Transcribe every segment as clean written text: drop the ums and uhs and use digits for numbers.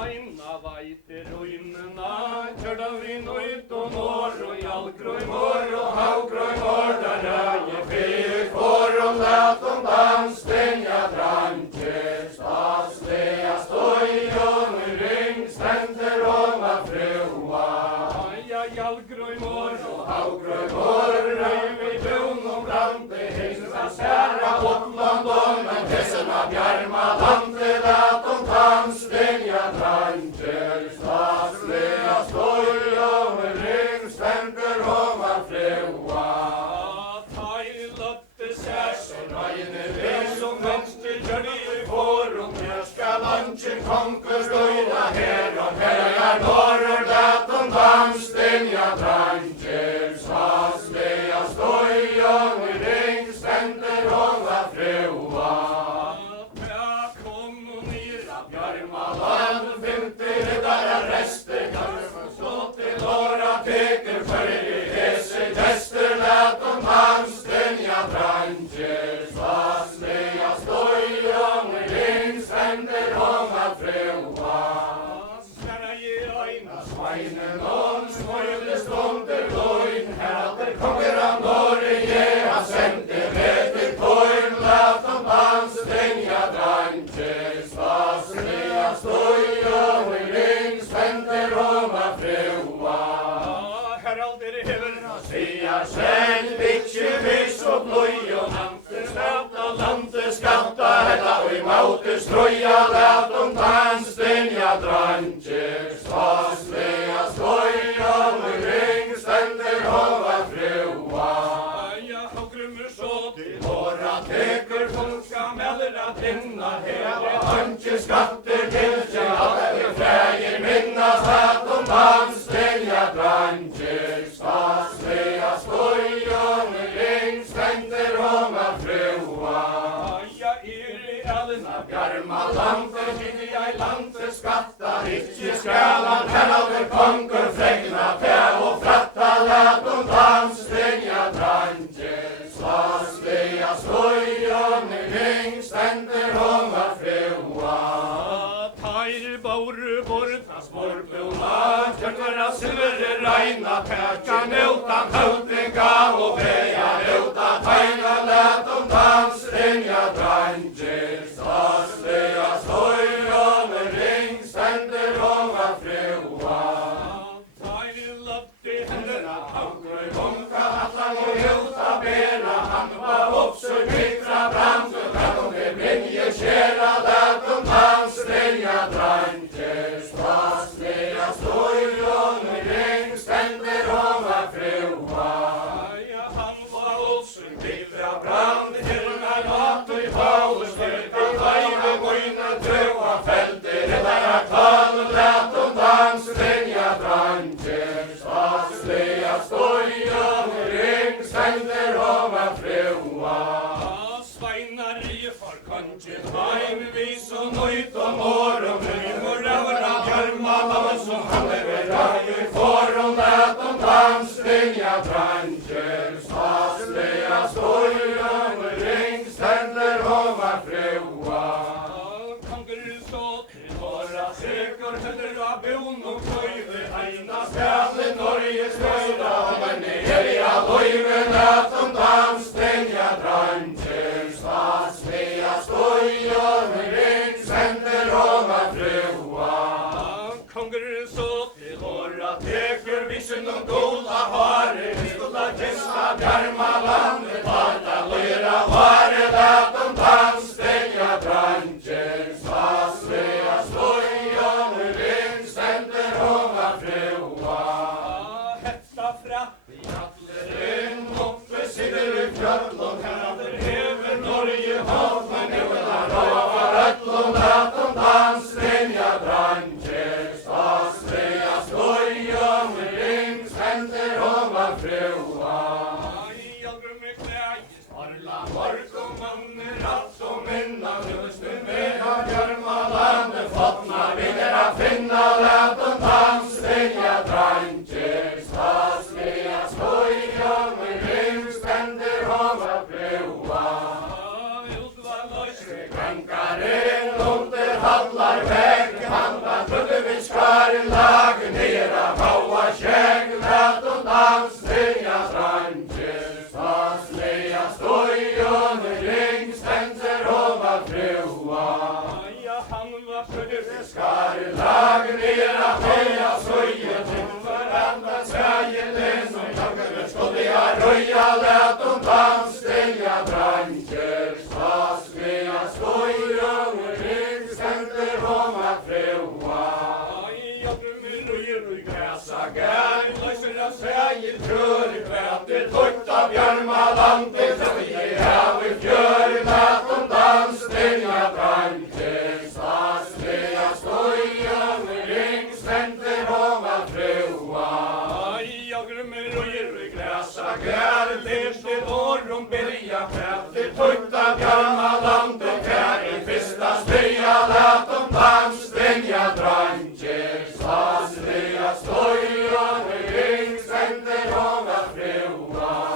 Aina veitir ruinna, kjördan vi nøyt og når, og jalgrøy mår, og havgrøy mår, der jeg fyr for og let om dans, den jeg dranker, statslega støy, og nu ring, stender om at frua. Ja, jalgrøy mår, og havgrøy mår, røy vi bunn og brande, hilsa særa Gotland, men hesena bjarma lande, let om dans, den jeg dranker, statslega støy, og nu ring, stender om at frua. Tæi løtte sær, så røyne vi som venstre gjørni i forum, her skal landsjen konkur støyna her, og her er norr, let om dans, den jeg dranker, statslega støy, og nu ring, stender om at frua. Bjarmaland, 50 riddare rester, kanskje slå til åra teker, fyrir hese gester, let om dans, den jeg dranker, statslega støy, og nu ring, stender om at frua. Sverre i øyna, sveinen om, smøyle stunder løgn, heralder konger av Norge, har sendt det med til tøyn, let om dans, den jeg dranker, statslega støy, og nu ring, stender om at frua. Heralder hever å sia selv, bitje vis og bløy, og namte skatta, lande skatta, hella og i maute strøya, let om dans, den jeg dranker, statslega støy, og nu ring, stender om at frua. Ja, haugrumur så til åra teker, folka melder at hinna, hele anke skatter til seg, alle frægir minnas, let om dans, den jeg dranker, statslega støy, og nu ring, stender om at frua. Ja, i elina bjarma lande, hinni jeg lande skatta, ikkje skalan, heralder kongur, fregna tæv og fratta, let om dans, den jeg dranker, statslega støy, og nu ring, stender om at frua. Tæir báru bortas morbuna, kjörnverra silveri ræna, peka neutan høvdinga og beja neuta tæina, let om dans, den jeg dranker, statslega støy, og nu ring, stender om at frua. Tæir løtti hendina, havgrøy vonka, allan og hjóta bera, hann var oppsøg mitra brandu, kannon við brinje skjera, let om dans, den jeg dranker, statslega støy, og nu ring, stender om at frua. Ja, hann var oppsøg mitra brandu, hirna mat og i fáu styrka, tævi møyna trøa feldi, riddara kvalu, let om dans, den jeg dranker, statslega støy, og nu ring, stender om at frua. Sveinar i forkantin, heim vi så nøyt og mår, og mymur rævra bjarmaland, som han levera i forum, let om dans, den jeg dranker, statslega støy, og nu ring, stender om at frua. Kongur så til åra teker, høller av bun og kløyve, eina skjale Norge støyda, men i helja løyve, let om dans, den jeg dranker, statslega støy, og nu ring, stender om at frua. Kongur så til åra teker, visen om goda hare, vi skulle kista bjarmaland, varda løyra vare, let om dans, den jeg dranker, statslega støy, og nu ring, stender om at frua. Hetta fratt i atlerinn, oppe sitter i fjallon, heralder hever Norge hav, men nu vil han rava røtlon, let om dans, den jeg dranker, statslega støy, og nu ring, stender om at frua. Jalgrummi klægis, arla morg og mannir, alt og minna, nustu mega bjarmalande, fotna vinner a finna, let om dans, den jeg dranker, statslega støy, og nu ring, stender om at frua. Utvar løysri krankarinn, under hallar vekk, han var nera höja söjen för andan sägelen och jag skulle jag röja lät om bandstänga branscher stasliga skojar ständer om att fräua jag röjer och gräsa gär löser av sägen trör kvätter tort av Björmalandet höjer jag i fjör lät om bandstänga branscher stasliga skojar ständer om att fräua jag röjer och gräsa gär löser om berga kvätter tort av Björmalandet här i första spöja lät om bandstänga branscher stasliga skojar ständer om att fräua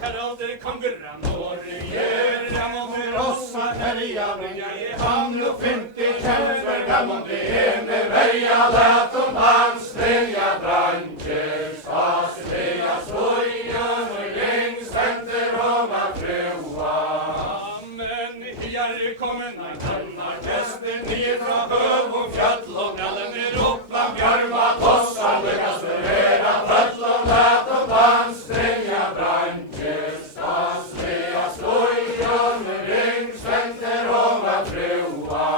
heralder konkurren och regerar mot oss att härja i hamn och 50 tjänster gammal det ene värja lät om bandstänga branscher stasliga skojar ständer om att fräua men här kommer en annan gäster ner från höv och fjäll och brallen ner upp av björma tossar lyckas förera tröll och lät och bandstänga branscher stasliga skojar ständer om att fräua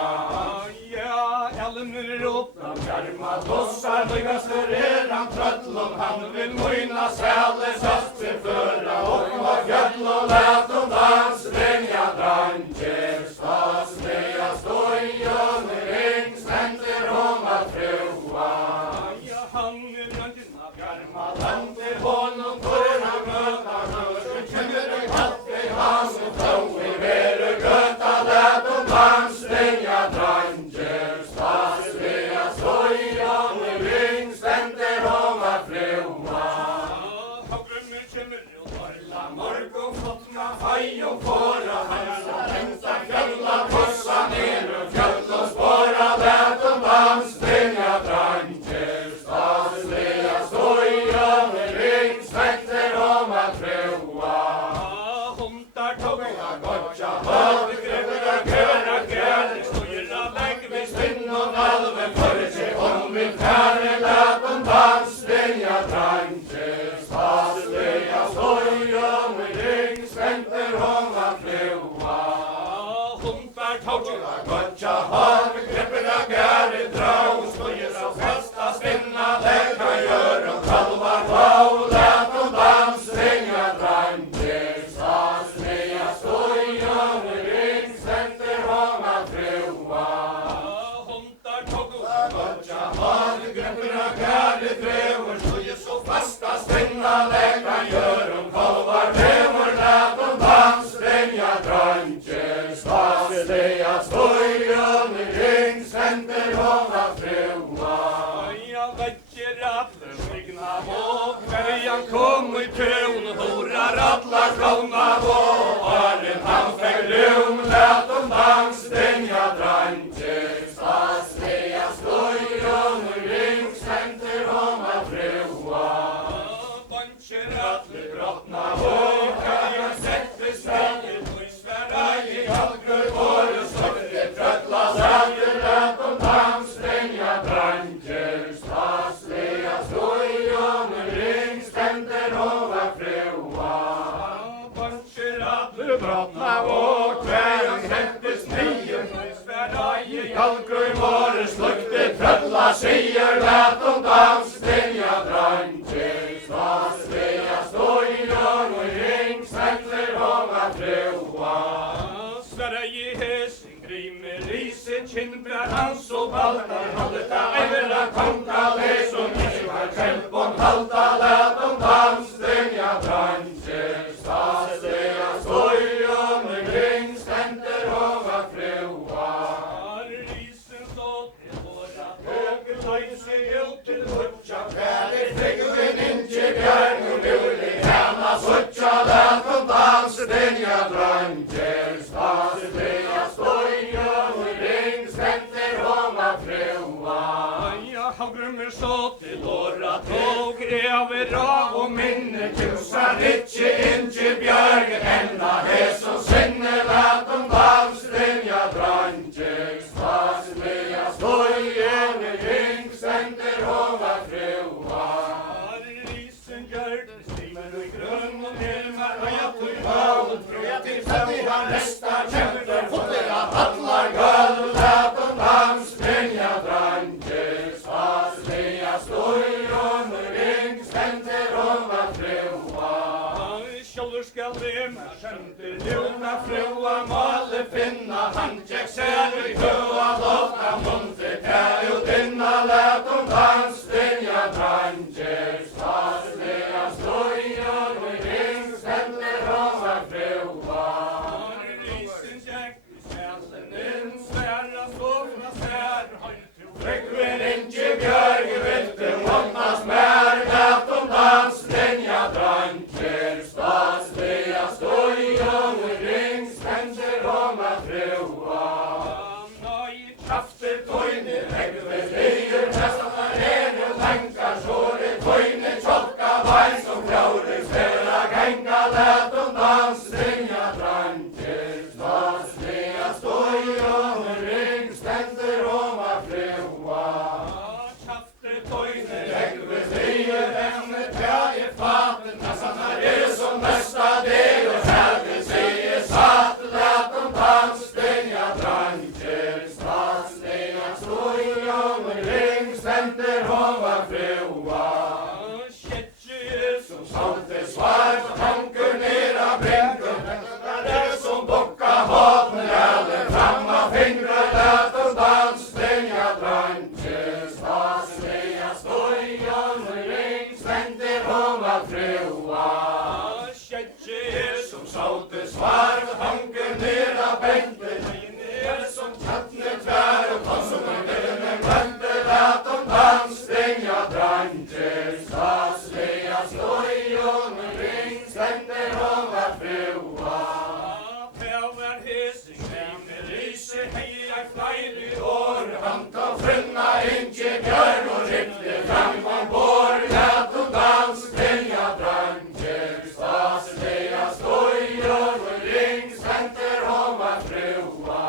ja, ällen ner upp av björma tossar lyckas förera tröll och han vill möjna sälle saster förra och av fjäll och lät och bandstänga branscher stasliga skojar ständer om att fräua ja, han är röntgen av Björmalandet honom för han mötar hörs känner kaffe han och flå i vere göta lät och bandstänga branscher stasliga skojar ständer om att fräua haggrunner kommer och torla morg och flottna haj och fåra hansa längsta fjälla pussa ner och fjäll och spåra lät och bandstänga branscher stasliga skojar ständer om att fräua huntar tåga gotcha hav grävda göra gräl stojra lägg vid spinn och alven för sig om vi färre lät och bandstänga branscher stasliga skojar ständer om att fräua huntar tåga gotcha hav grävda gräl dra stojra fasta spinna lägga gör och kalvar på lät och bandstänga branscher stasliga skojar ständer om att fräua huntar tåga gotcha hav grävda gräl dra stojra så fasta spinna lägga gör och kalvar på lät och bandstänga branscher stasliga skojar ständer om att fräua jag väcker alla stigna och färjan kom i tön horar alla klona och arren han fick lugn lät om bandstänga branscher stasliga skojar ständer om att fräua bancher alla brottna och färjan sätter stället och i Sverige kalkur går och större tröttla sätter lät om bandstänga branscher stasliga skojar ständer om att fräua bancher alla brottna och färjan sätter stället och i Sverige kalkur går och slukte tröttla säger lät om bandstänga branscher stasliga skojar ständer om att fräua Sverige häsing grimer i sitt kindbär hans och baltar halta ävra konta läs och människor kämpon halta lät om bandstänga branscher stasliga skojar ständer om att fräua risen stått till våra höger höj sig ut till hutja färdig fräggen inte björn och lulig hemma sutja lät om bandstänga branscher stasliga skojar ständer om att fräua jag har glömmer så till åra tåg över av och minne kusar inte björn ända häs och sinne lät om bandstänga branscher stasliga skojar stendur hon að fljúa. Kjaftur tóinu, Leggur við þegir henni tjæi fatin, þess að það som mesta deg og kjærlig segir satt, let dans stynja drangir, statslega stójum ring, stendur hon að fljúa. Sjetjur, Sátti svart hangur nýra bringur, það som bukka hopn, jæður fram að fingra, let dans stynja drangir, statslega stójum ring, stendur hon að fljúa. sjetjur, Som sátti svart hangur nýra bringur, som kjarnir tvær og konsumum vinnum vöndu, let dans stynja drangir, statslega stójum ring, stendur hon að fljúa. Pjáver hissi, kemur rísi, heiar flæri Or hand á frunna yngi björn og rifti fram á bor, let dans stynja drangir, statslega stójum ring, stendur hon að fljúa.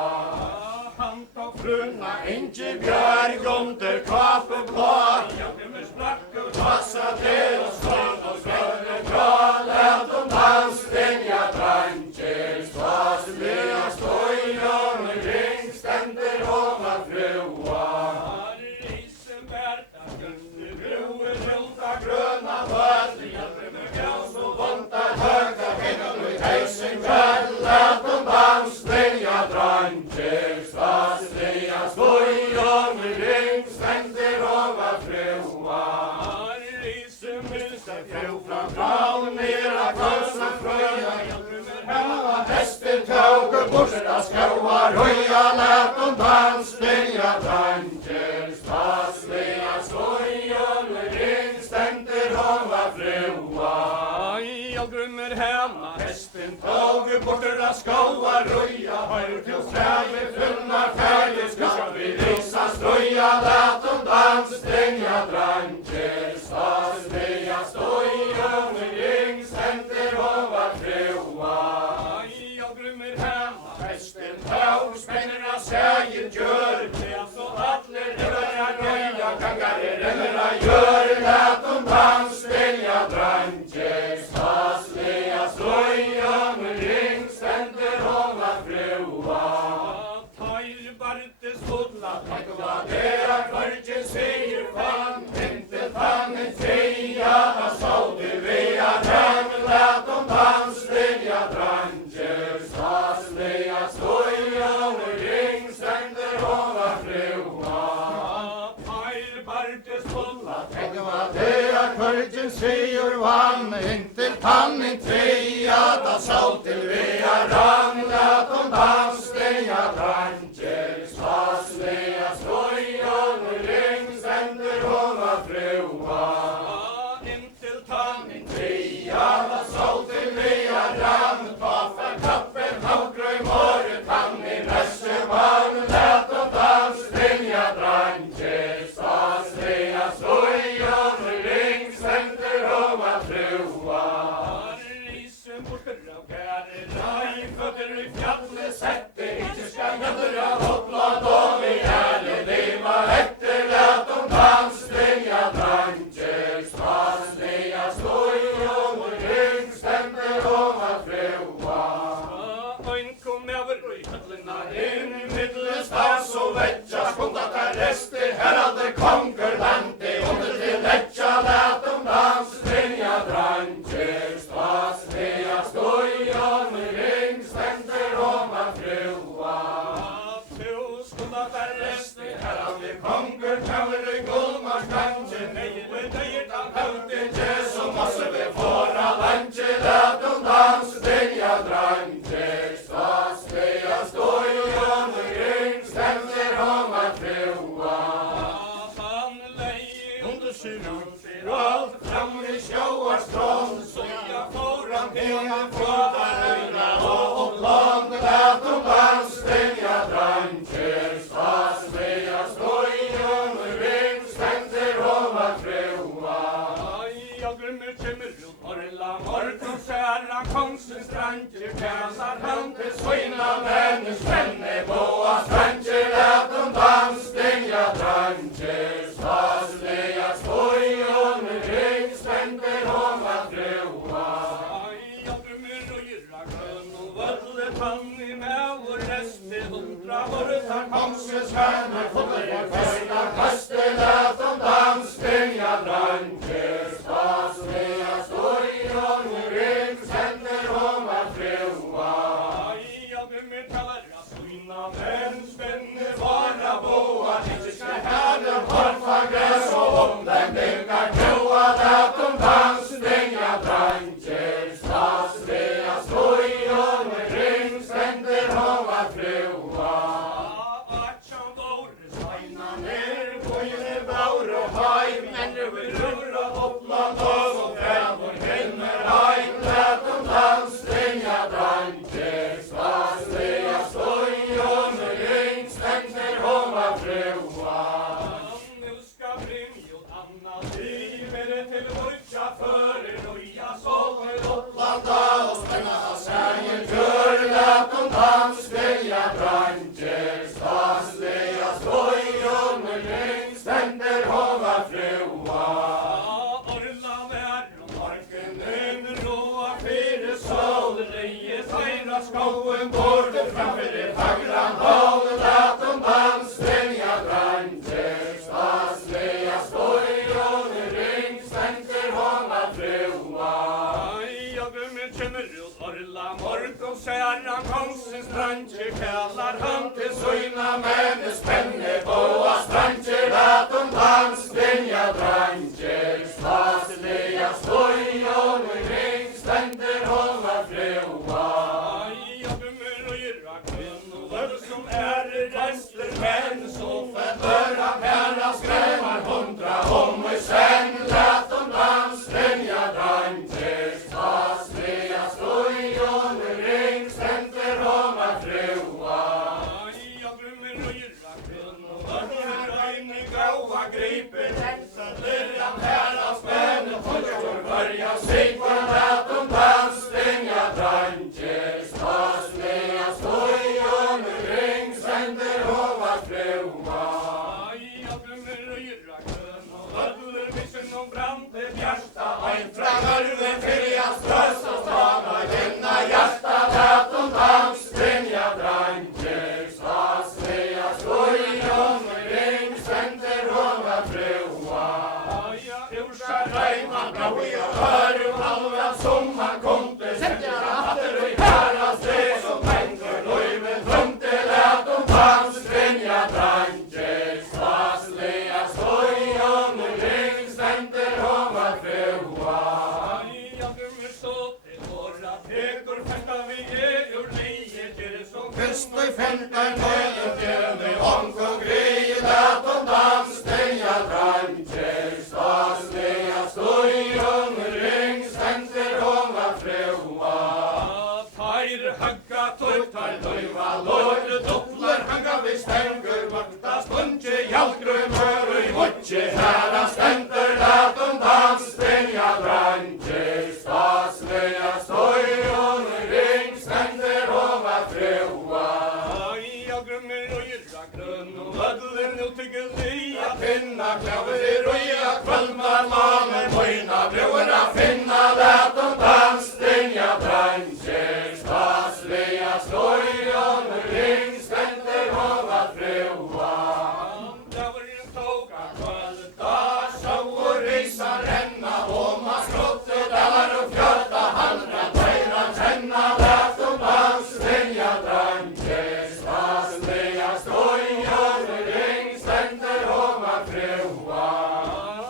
Hand á frunna, Yngi björn undir kapu blá, jákjumur sprakkur, passa til og skål og skål grá, let dans stynja drangir, statslega stójum ring, stendur hon að fljúa. rísum verða, göndu grúi, hljóta Gröna völd, grúi, gjáns og vonda högða finnum við hausin kvöld, let dans stynja drangir, statslega stójum ring, stendur hon að fljúa. rísum hulsa, Frá nýra kvölsa fröja, hafa hestin tóku búsir að skjáa rauja, let dans stynja drangir, statslega stójum ring, stendur hon að fljúa. Jálgrumur hema, Hestin tóku búsir að skjáa rauja, hær til skræfi funnar færi, skal við rísa strauja, let dans stynja drangir, statslega stójum ring, stendur hon að fljúa. jálgrumur hema, Hestin tók spennir að segir gjör, þegar svo allir yfir að rauja, gangarir yfir að gjör, let dans stynja drangir, statslega stójum ring, stendur hon að fljúa. Tær barðist fulla, Hvað að hvergin segir fann, myndi þannig þegja, það sáði við að henn, let dans stynja drangir, statslega stójum ring, stendur hon að fljúa. tær barðist fulla, Hvað að hvergin segir fann, myndi þannig þegja, það sáði við að henn, let dans stynja drangir, statslega stójum ring, stendur hon að fljúa. inn til tannin, Þegja það sátti við að rann, kaffe, kaffe, hágraum, orru, tanni, þessum hann, let dans stynja drangir, statslega stójum ring, stendur hon að fljúa. rísum búrkur á kæri, Ræfötur í fjalli setti, ítiska hjöldur að hópla domi, jæli lífa eftir, let dans stynja drangir, statslega stójum ring, stendur hon að fljúa. Öngum efur í höllina, Inn í milli stafs og veggja, skundakar restir, heraldur kongur landi, undir til leggja, let dans stynja drangir, statslega stójum ring, stendur hon að fljúa. skundar resti, Heraldur kongur kjáður í gulmars gangi, megin degir að höfðin Jesu massu við fóra langi, let dans stynja drangir, statslega stójum ring, stendur hon að fljúa. hann leið Undir sín út og fram í sjóarstróð, Svíja fóran Þegar fóðarauðna og blond, let dans stynja drangir, statslega stójum ring, stendur hon känner fotboll första kastet lät de dansten jag dranger Stasliga står i ångring sänder om att froa Jag med kallar svina Men spänner bara boa Inte ska härden harfa gräs och om den blinkar kroa lät de dansten jag dranger Stasliga står i ångring sänder om att froa Ner på en baur och haj Men det vill rurra hoppland och främor kvinnor haj Lät de landstänga danker Stasliga stoj och med ring stänger om att froa Nu ska Brynjot Anna driver till Borja för Roja såg Landa och spänna sängen kör Lät de landstänga danker Stasliga stoj och med ring stänger om att froa Orla vär och Marken en råa fyra sol Leje tajra skogen borde framför det fagran håll Lät de bandstänga dranger Stasliga stoj och med ring stänger om att froa Jag med känner ut Orla mörk och säran konsens branche kallar han till Söjna men spänner på stranger Lät de bandstänga dranger Stasliga stoj och med ring stänger om att froa Jag med röjra kvinnor som rester men så För att herra skrämmar 100 om och sen lät de landstänga dranger Stasliga stoj och med ring ständer om att froa Jag med röjra kvinnor röjniga och griper Lillan herra spänner folkor börja sigva lät de landstänga dranger Stasliga stoj och med ring ständer om att froa Jag med röjra kvinnor vissen och brande bjärsta Einfragarven fyrjas tröst och stana Denna hjärta lät de landstänga dranger Stasliga stoj och med ring ständer om att froa Ursa Reimann blåi och hör och halva sommar komte Sätter han hatter och i herras det som tänker Löjven trumte lät de landstänga dranger Stasliga stoj och med ring ständer om att froa Jag med stått till våra tekor fästa vi ur liet till som Fest och femten höjden fjällde omkring grej lät de landstänga dranger Stasliga stoj och med ring ständer om att froa Tajr hagga tortar Löjva lojde dopplar hanga vi stänger Vakta spunche jalkrum hör i motche Herra ständer lät de landstänga dranger Stasliga stoj och med ring ständer om att froa Jag med röjra grön och ödlen och tyggelia Finna klaver i röja kvalmar manen Höjna broarna finna lät de landstänga dranger Stasliga stoj och med ring ständer om att froa Dävren tåga Kvälta sjå och risa ränna Oma skrotte dallar och fjörta Handra tajra känna lät de landstänga dranger Stasliga stoj och med ring ständer om att froa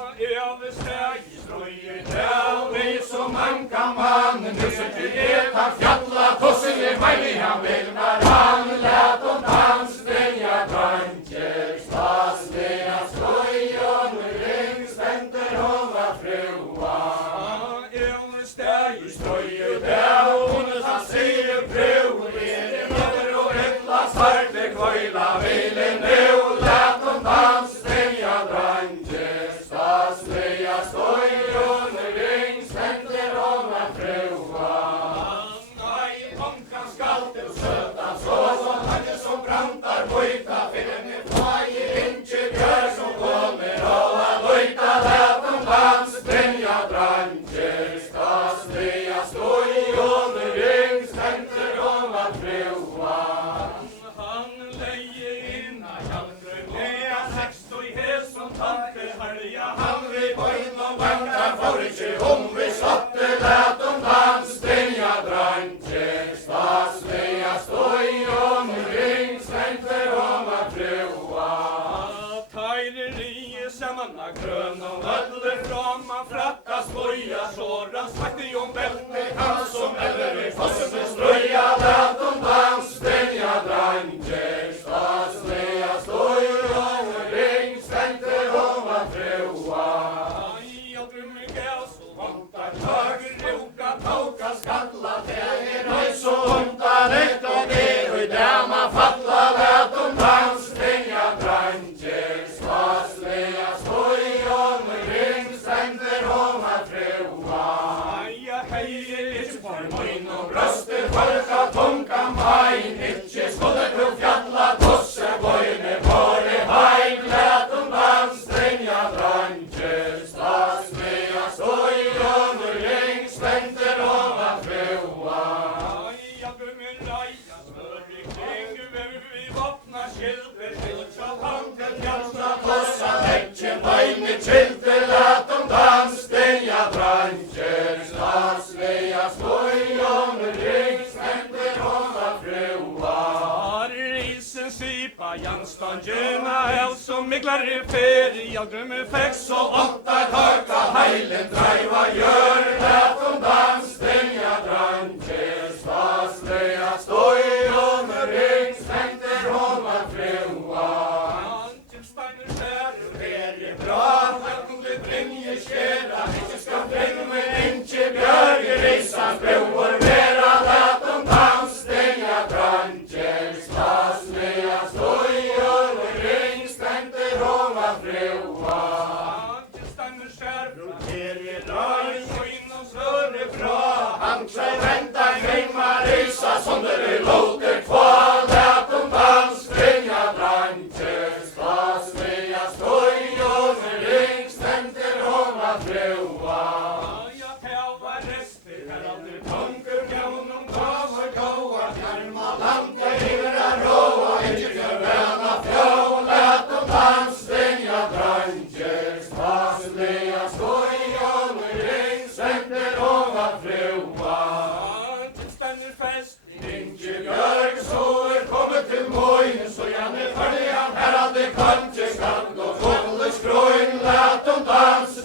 færeri saman að grönum öllur framman frattast boja såra svakti belti Hans som eller i fossen ströja lätum dans stänja dranger stasliga stojong ring stänkte hon var trua Jaldrumur gæs og vantar högur rúka tóka skalla tegir höj så undan ett och ner och däma falla lätum dans stänja dranger stasliga stojong ring stänkte hon var trua Bröstet fölka tunga majn Itche skulle till fjalla tosse bojne Bore hajn lätum dans stänja dranger Stasliga stojon och gäng spänter om att frua Jaldrumur ræja smöri kringu vi vopna skilder skilsa hanken Fjallna tossa läggjen bojne kilde lätum dans stänja dranger Stasliga stojon och gäng spänter om att frua Risen sipa Janstan gjöna el som miklar i feri Jaldrumur fekk så Åtta höga heilen dreiva gör lätum dans stänja dranger Stasliga stojon och ring spänter om att frua Antilsteinur färur Herje bra, högli brinje skera Ikke skal bringe inke björge Risans broer vera lätum dans stänja dranger Stasliga stojon och ring spänter om att frua Antilsteinur skärfur Herje drar og innan svöre bra Han sig vänta hemma risa som det låter kvar lätum dans stänja dranger Stasliga stojon och ring spänter om att frua Jag täva rester här aldrig tungur gjónum gavar góa Hjarma landa yfir að róa Ekki fjörvena fjó lätum dans stänja dranger Stasliga stojon och ring spänter om att frua Antilsteinur festi Ingi Björg så kommet til mojn Så Janne följan här hade kanske skatt och full skråin lätum dans